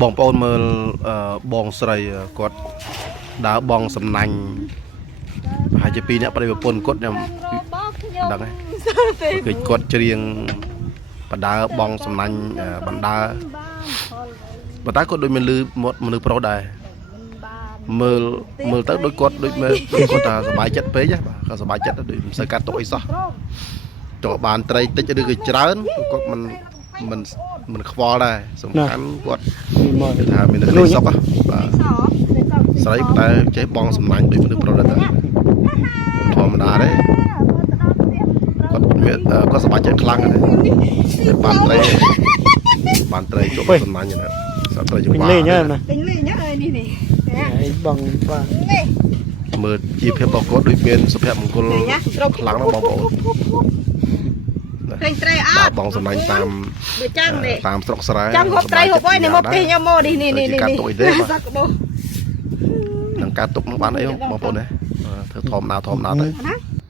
បងប្អូនមើលបងស្រីគាត់ដើរបងសំណាញ់ហើយជាពីរអ្នកប្តីប្រពន្ធគាត់ខ្ញុំដឹងហើយគឺគាត់ច្រៀងបដើបងសំណាញ់បណ្ដើប៉ុន្តែគាត់ដូចមានលឺមាត់មនុស្សប្រុសដែរមើលទៅដូចគាត់ដូចគាត់ថាសុបាយចិត្តពេកហ៎បាទគាត់សុបាយចិត្តដូចមិនសូវកាត់ទុកអីសោះចុះបានត្រីតិចឬក៏ច្រើនគាត់មិនខ្វល់ដែរសំខាន់គាត់ថាមានក្តីសុខបាទស្រីតែចេះបងសំណាញ់ដូចមនុស្សប្រុសដែរធម្មតាទេគាត់សុបាយចិត្តខ្លាំងណាស់បានត្រីជប់សំណាញ់ណាសត្វត្រីជវាលេងហ្នឹងណាលេងអើយនេះបងបាទមើលជីវភាពរបស់គាត់ដូចមានសុភមង្គលខ្លាំងណាស់បងប្អូនត្រីត្រីអត់បងសំណាញ់តាមស្រុកស្រែចាំហូបត្រីហូបអីនេះមកទីខ្ញុំមកនេះកាត់ទុកអីទេបាទនឹងកាត់ទុកនឹងបានអីបងប្អូនណាធ្វើធម្មតាទៅ